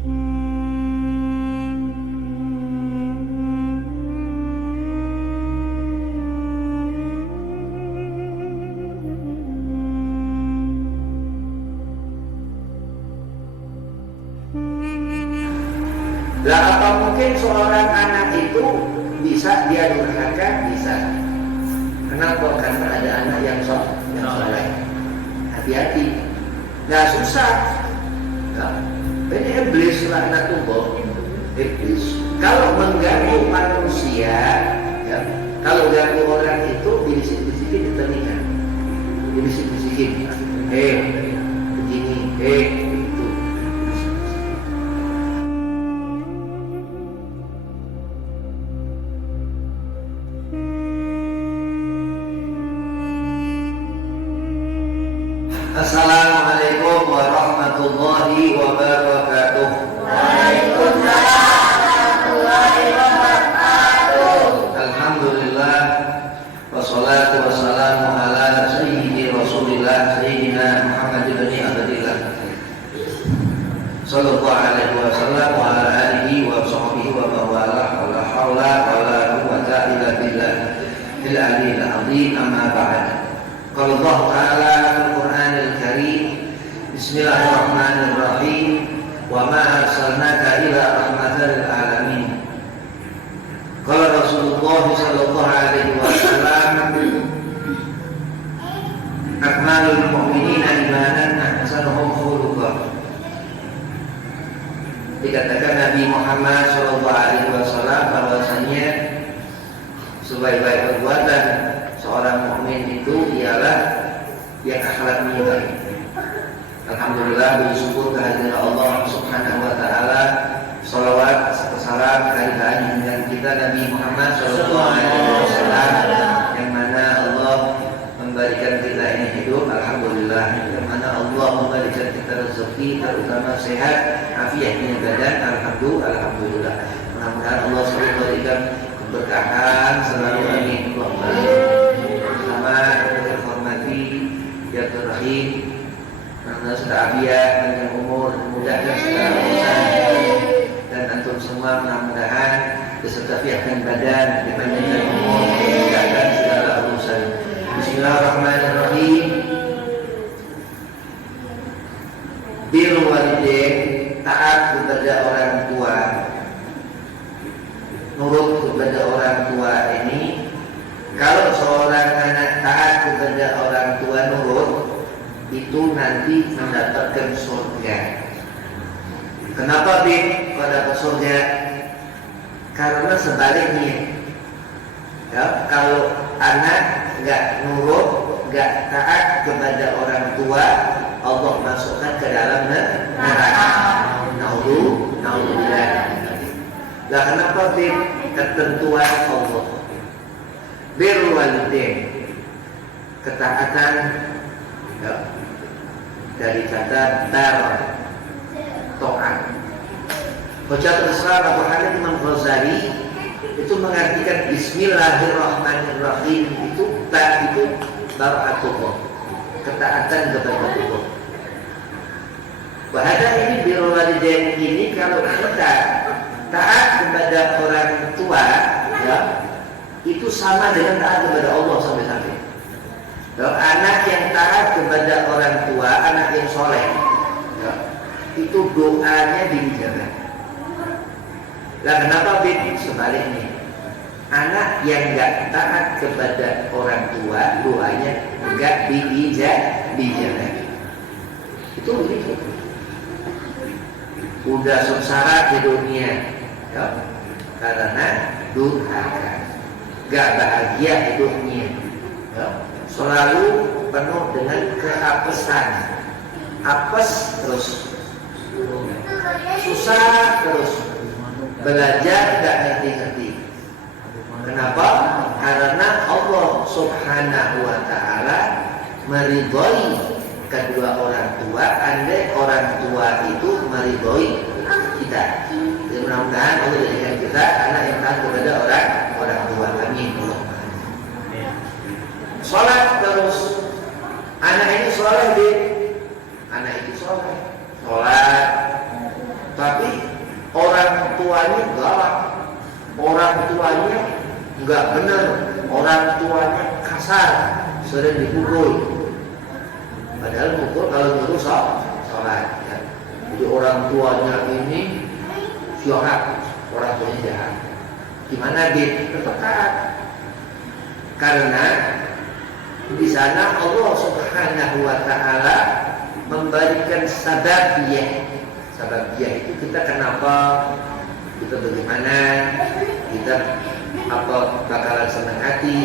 Lah apa mungkin seorang anak itu bisa dia durhaka? Bisa. Kenapa? Karena ada anak yang soleh. Hati-hati. Nggak susah. Nah, ini iblis laknatullah. Iblis. Kalau mengganggu manusia, ya, kalau ganggu orang itu dibisik-bisikin di telinga. Dibisik-bisikin. Begini, itu. Assalamualaikum warahmatullahi wabarakatuh. Waalaikumsalam warahmatullahi wabarakatuh. Alhamdulillah, wassalatu wassalamu ala sayyidi Rasulillah Sayyidina Muhammad ibn Abdillah sallallahu alaihi wasallam wa ala alihi wa sahbihi wa mawalah. Wa la haula wa la quwwata illa billah il aliyyil azim. Amma ba'd. Qala Allah Ta'ala fil Qur'anil Karim, Bismillahirrahmanirrahim, wa ma arsalnaka illa rahmatan lil alamin. Qala Rasulullah sallallahu alaihi wasallam, akmalul mu'minina imanan ahsanuhum khuluqan. Dikatakan Nabi Muhammad sallallahu alaihi wasallam bahwasanya sebaik-baik perbuatan seorang mukmin itu ialah yang akhlaknya baik. Alhamdulillah, bersyukur kehadiran Allah Subhanahu wa taala. Shalawat salam kehadiran dengan kita Nabi Muhammad sallallahu alaihi wasallam, yang mana Allah memberikan kita ini hidup, alhamdulillah, yang mana Allah memberikan kita rezeki, terutama sehat, afiatnya badan, alhamdulillah. Mudah-mudahan Allah selalu memberikan keberkahan selalu, amin. Sama kita hormati ya Rahim, karena sudah afiat, panjang umur, memudahkan segala urusan, dan antum semua mudah-mudahan beserta fiatkan badan, dipanjangkan umur, memudahkan segala urusan. Bismillahirrahmanirrahim. Birrul walidain, taat kepada orang tua, nurut kepada orang tua ini. Kalau seorang anak taat kepada orang tua, nurut, itu nanti mendapatkan surga. Kenapa Bin kau dapat surga? Karena sebaliknya, ya, kalau anak nggak nurut, nggak taat kepada orang tua, Allah masukkan ke dalam neraka. Naudzubillah. Lah kenapa Bin? Ketentuan Allah. Birrul walidain, ketaatan, ya, dari kata bar, taat. Hujjatul Islam Abu Hanif Imam Ghazali itu mengartikan Bismillahirrahmanirrahim, itu ta itu taatullah, ketaatan kepada Allah. Bahada ini birrul walidain ini, kalau kita taat kepada orang tua, ya, itu sama dengan taat kepada Allah sampai-sampai. Kalau anak yang taat kepada orang tua, anak yang soleh, ya, itu doanya dijaga. Lah kenapa Bin? Sebaliknya, anak yang nggak taat kepada orang tua, doanya nggak dijaga. Itu begitu. Udah sengsara di dunia, ya, karena durhaka, nggak bahagia hidupnya, ya, selalu penuh dengan keapesan, apes terus, susah terus, belajar nggak ngerti-ngerti. Kenapa? Karena Allah Subhanahu wa taala meridhoi kedua orang tua. Andai orang tua itu meridhoi kita, jadi mudah-mudahan Allah jadikan kita anak yang taat kepada orang tua. Amin. Sholat terus, anak ini sholat, anak itu sholat, tapi tuanya galak, orang tuanya nggak benar, orang tuanya kasar, sering dipukul. Padahal pukul kalau nyuruh sholat. Ya. Jadi orang tuanya ini jahat, orang tuanya jahat. Gimana dia tetap taat? Karena di sana Allah Subhanahu wa Ta'ala memberikan sababiyah. Sababiyah itu kita kenapa, kita bagaimana, kita apa bakalan senang hati,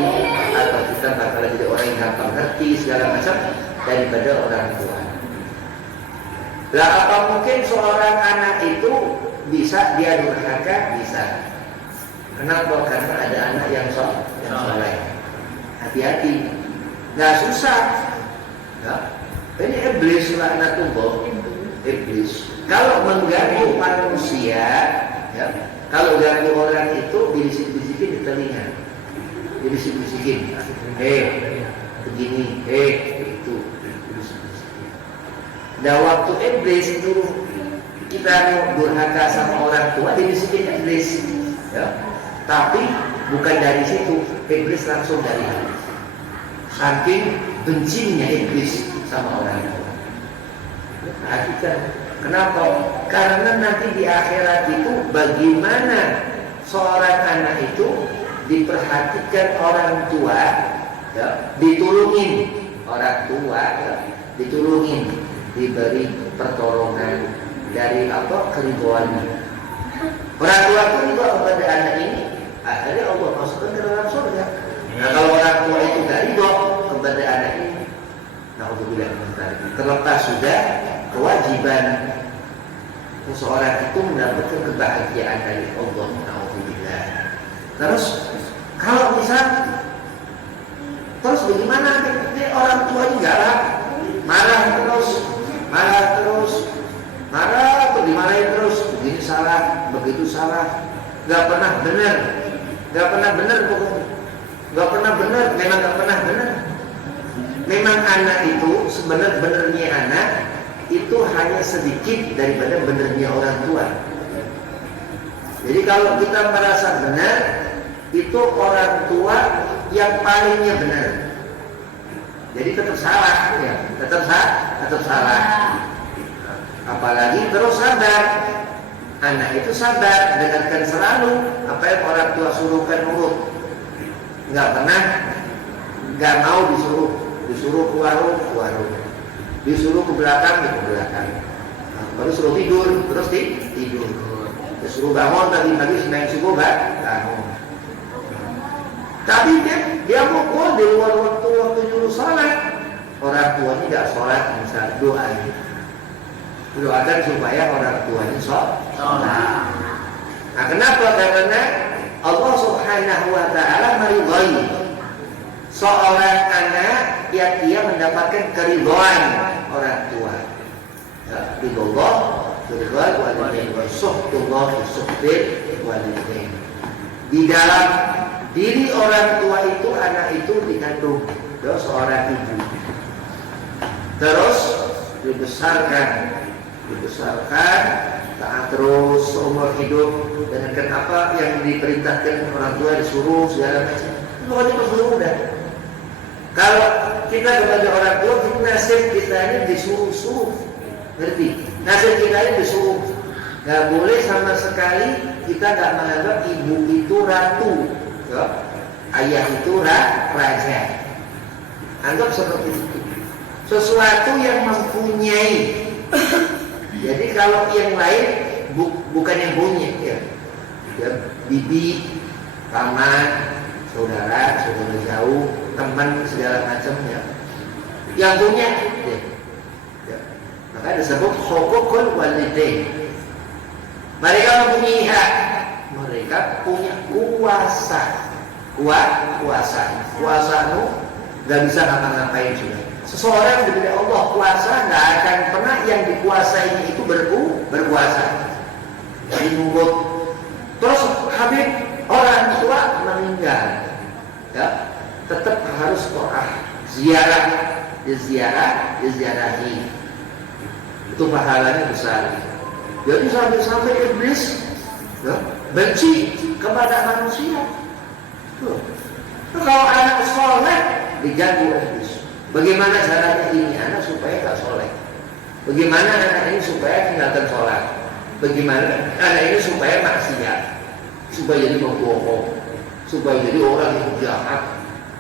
atau kita bakalan jadi orang yang gampang ngerti segala macam daripada orang tua. Lah apa mungkin seorang anak itu bisa dia durhaka? Bisa. Kenapa? Karena ada anak yang soleh. Hati-hati, nggak susah. Ya. Ini iblis laknatullah. Iblis. Kalau mengganggu manusia, ya, kalau ganggu orang itu dibisik-bisikin di telinga, dibisik-bisikin, begini, itu, dibisik-bisikin. Nah waktu iblis itu kita mau durhaka sama orang tua, dibisikin iblis, ya. Tapi bukan dari situ, iblis langsung dari hati. Saking bencinya iblis sama orang tua. Perhatikan. Kenapa? Karena nanti di akhirat itu bagaimana seorang anak itu diperhatikan orang tua, ya, ditulungin orang tua, ya, ditulungin, diberi pertolongan dari apa keriduannya. Orang tua itu juga kepada anak ini, akhirnya Allah masukkan ke dalam surga. Nah kalau orang tua itu tidak ridho kepada anak ini, naudzubillah min dzalik, terlepas sudah kewajiban seseorang itu mendapatkan kebahagiaan dari Allah, naudzubillah. Terus kalau misal terus bagaimana orang tuanya galak, marah terus, atau dimarahin terus, begini salah, begitu salah, nggak pernah benar pokoknya, nggak pernah benar, memang nggak pernah benar. Memang anak itu sebenarnya anak itu hanya sedikit daripada benernya orang tua. Jadi kalau kita merasa benar, itu orang tua yang palingnya benar. Jadi tetap salah, ya, tetap salah. Apalagi terus sabar. Anak itu sabar, dengarkan selalu apa yang orang tua suruhkan nurut. Nggak mau disuruh ke warung, disuruh ke belakang, baru suruh tidur, terus tidur. Disuruh bangun pagi-pagi sembahyang subuh, bangun. Tapi dia pukul di luar waktu nyuruh sholat. Orang tuanya tidak sholat, misal doakan supaya orang tuanya sholat. Nah kenapa? Karena Allah Subhanahu wa Ta'ala meridhai seorang anak yang dia mendapatkan keridhaan orang tua. Ya, ridha walidain wa suhtullah suhbil walidain. Di dalam diri orang tua itu anak itu dikandung seorang ibu. Terus dibesarkan taat terus seumur hidup dengan apa yang diperintahkan orang tua, disuruh segala macam. Pokoknya udah. Kalau kita kepada orang tua, nasib kita ini disuruh, ngerti? Nasib kita ini disuruh. Gak boleh sama sekali kita gak menganggap ibu itu ratu, ya? Ayah itu raja. Anggap seperti itu. Sesuatu yang mempunyai. Jadi kalau yang lain bukan yang punya, ya, bibi, paman, saudara jauh, teman segala macamnya. Yang punya, ya. Maka disebut hukukul walidain. Mereka mempunyai hak, mereka punya kuasa. Kuasamu nggak bisa ngapa-ngapain juga. Seseorang diberi Allah kuasa, nggak akan pernah yang dikuasainya itu berkuasa. Jadi nurut. Terus habis orang tua meninggal, ya, tetap harus diziarahi. Itu pahalanya besar. Jadi sampai iblis Ya, benci kepada manusia. Tuh. Kalau anak soleh diganggu iblis. Bagaimana caranya ini anak supaya gak soleh? Bagaimana anak ini supaya tinggalkan sholat? Bagaimana anak ini supaya maksiat? Supaya jadi pembohong, supaya jadi orang yang jahat.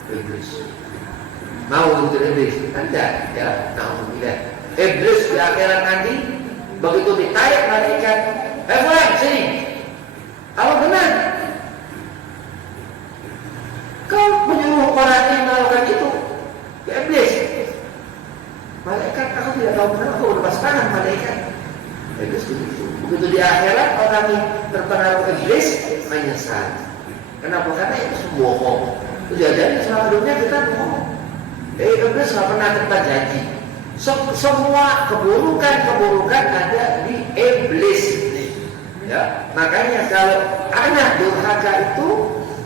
Iblis mau untuk iblis? Anda ya, alhamdulillah. Iblis di akhirat nanti begitu ditarik malaikat, fulan sini. Kalau benar, kau menyuruh orang yang melakukan itu, ya iblis. Malaikat, aku tidak tahu benar, aku lepas tangan malaikat. Iblis begitu. Begitu di akhirat orang yang terpengaruh iblis menyesal. Kenapa? Karena itu bohong. Jadi selama hidupnya kita bohong. Iblis nggak pernah tepat janji. Semua keburukan ada di iblis. Ya, makanya kalau anak durhaka itu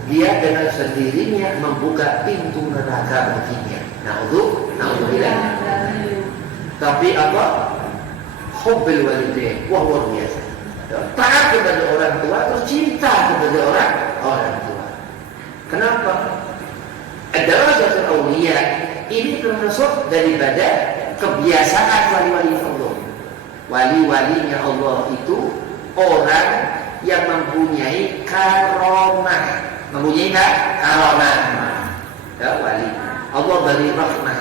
dia dengan sendirinya membuka pintu neraka baginya. Naudzubillah. Tapi apa? Hubbil walidain, wah luar biasa. Taat kepada orang tua, terus cinta kepada orang tua. Kenapa? Ad-darajatul awliya ini termasuk daripada kebiasaan wali-wali Allah. Wali-walinya Allah itu orang yang mempunyai karomah. Mempunyai karomah. Ya, wali. Allah beri rahmah.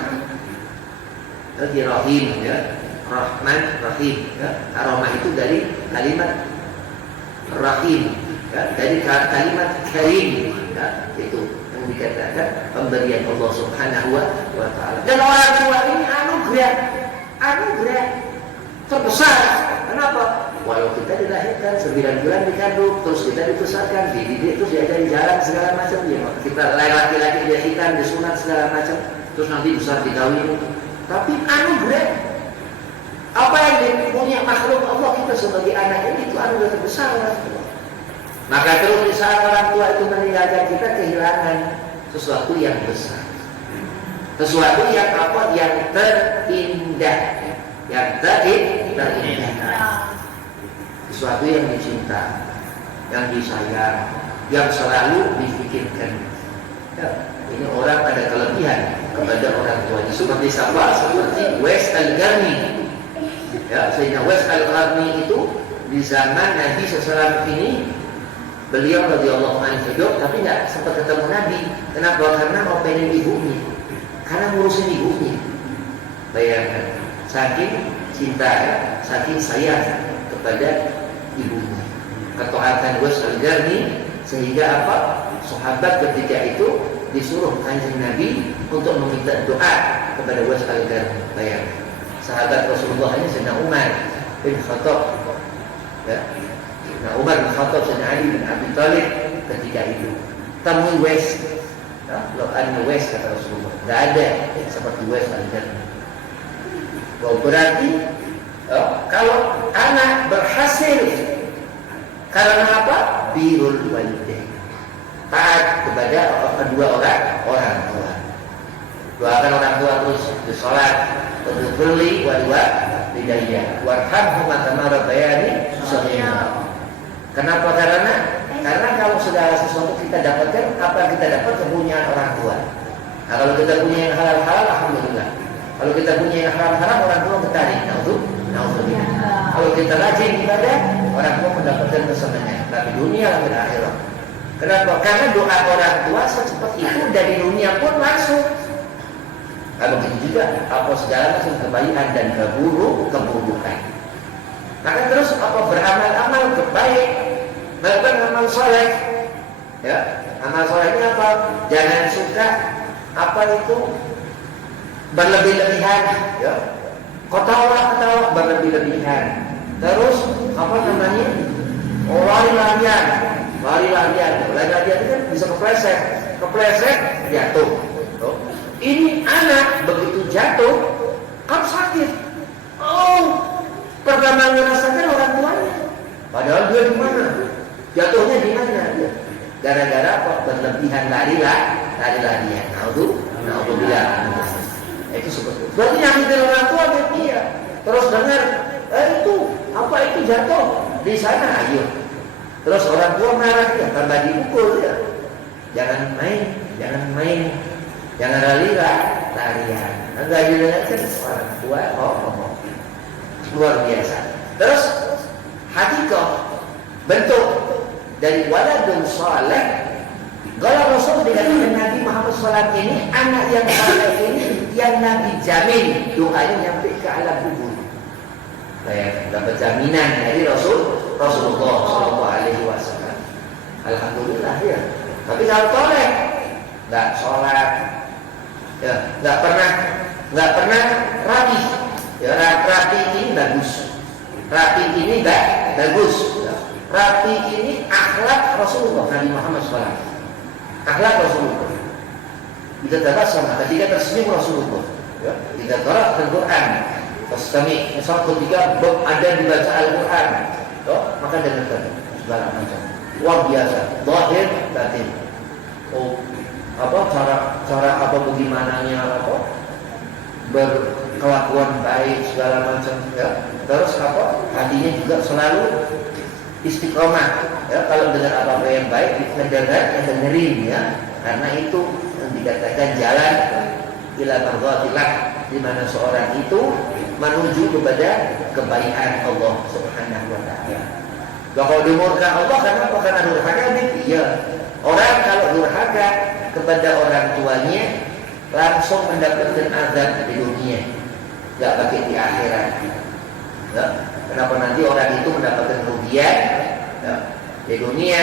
Jadi rahim ya. Rahman, rahim ya. Karomah itu dari kalimat rahim ya. Dari kalimat karim ya. Itu yang dikatakan pemberian Allah Subhanahu wa ta'ala. Dan orang tua ini anugerah terbesar. Kenapa? Walau kita dilahirkan 9 bulan dikandung, terus kita dibesarkan, dididik, terus diajari jalan segala macam, ya kita laki-laki dihitan, disunat segala macam, terus nanti besar dikawin. Tapi anugerah apa yang punya makhluk Allah kita sebagai anak ini itu anugerah terbesar. Maka terus di saat orang tua itu meninggalkan kita kehilangan sesuatu yang besar, sesuatu yang apa? Yang terindah, yang terindah. Sesuatu yang dicinta, yang disayang, yang selalu difikirkan. Ya, ini orang ada kelebihan kepada orang tuanya. Seperti siapa? Seperti Uwais Al-Qarni. Ya, Sayyidina Uwais Al-Qarni itu di zaman Nabi SAW ini beliau radhiyallahu anhu hidup, tapi nggak sempat ketemu Nabi. Kenapa? Karena mau pengen ibunya, karena ngurusin ibunya. Bayangkan, saking cinta, ya, saking sayang kepada ibunya. Ketaatan Uwais Al-Qarni sehingga apa? Sahabat ketika itu disuruh kanjeng Nabi untuk meminta doa kepada Uwais Al-Qarni. Bayangkan, sahabat Rasulullah ini Sayyidina Umar bin Khattab. Ya. Nah, Umar bin Khattab dan Ali bin Abi Thalib ketika itu temui Uwais. Kalau ada Uwais kata Rasulullah, tidak ada seperti Uwais Al-Qarni. Berarti kalau anak berhasil karena apa? Birrul walidain, taat kepada kedua orang tua. Doakan orang tua terus bersolat, berdoa walidayya, warhamhuma kama rabbayani shaghira. Kenapa? Karena kalau segala sesuatu kita dapatkan, apa yang kita dapat kepunyaan orang tua. Nah, kalau kita punya yang halal-halal, alhamdulillah. Kalau kita punya yang haram-haram, orang tua bertarik. Naudzubillah. Kalau kita rajin ibadah, orang tua mendapatkan kesenangan tapi dunia dan akhirat. Kenapa? Karena doa orang tua secepat itu dari dunia pun masuk. Kalau begitu juga apa segala macam kebaikan dan keburukan. Maka terus apa? Beramal-amal kebaik, melakukan amal soleh. Ya, amal solehnya apa? Jangan suka apa itu berlebih-lebihan. Ya, ketawa berlebih-lebihan. Terus apa namanya? Lari-larian itu kan bisa kepleset jatuh. Ini anak begitu jatuh kan sakit. Pertama merasakan orang tuanya. Padahal dia di mana? Jatuhnya di mana dia? Gara-gara apa? Berlebihan lari-larian. Naudzubillah. Itu seperti itu. Berarti yang itu orang tua dia. Terus dengar, itu apa itu jatuh di sana? Ayo. Terus orang tua marah ya, tambah dipukul ya. Jangan main, jangan larian. Enggak didengarkan orang tua, luar biasa. Terus hakikah bentuk dari waladun saleh. Kalau Rasul dikatakan Nabi Muhammad SAW ini anak yang saleh ini yang Nabi jamin doanya nyampe ke alam kubur. Kayak dapat jaminan dari Rasulullah SAW. Alhamdulillah ya. Tapi kalau soleh, nggak sholat, ya nggak pernah rapi. Ya rapi ini bagus, rapi ini bagus. Ya. Rapi ini akhlak Rasulullah Nabi Muhammad SAW. Akhlak Rasulullah. Kita terasa ketika tersenyum Rasulullah. Ya, kita qara Al-Quran. Pasti misal ketika ada dibaca Al-Quran, maka dengarkan segala macam. Luar biasa, zahir batin. Cara bagaimananya berkelakuan baik segala macam ya. Terus hatinya juga selalu istiqomah ya, kalau dengar apa-apa yang baik dengerin ya, karena itu yang dikatakan jalan ila mardhatillah, di mana seorang itu menuju kepada kebaikan Allah Subhanahu wa taala. Kalau dimurka Allah kenapa? Karena durhaka iya. Orang kalau durhaka kepada orang tuanya langsung mendapatkan azab di dunia, enggak pakai di akhirat. Ya. Kenapa nanti orang itu mendapatkan kerugian ya, di dunia,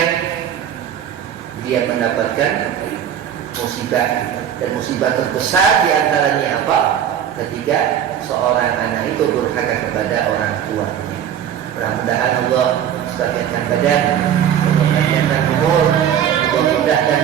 dia mendapatkan musibah, dan musibah terbesar diantaranya apa? Ketika seorang anak itu durhaka kepada orang tuanya. Mudah-mudahan Allah sebagian badan, sebagian umur, mudah-mudahan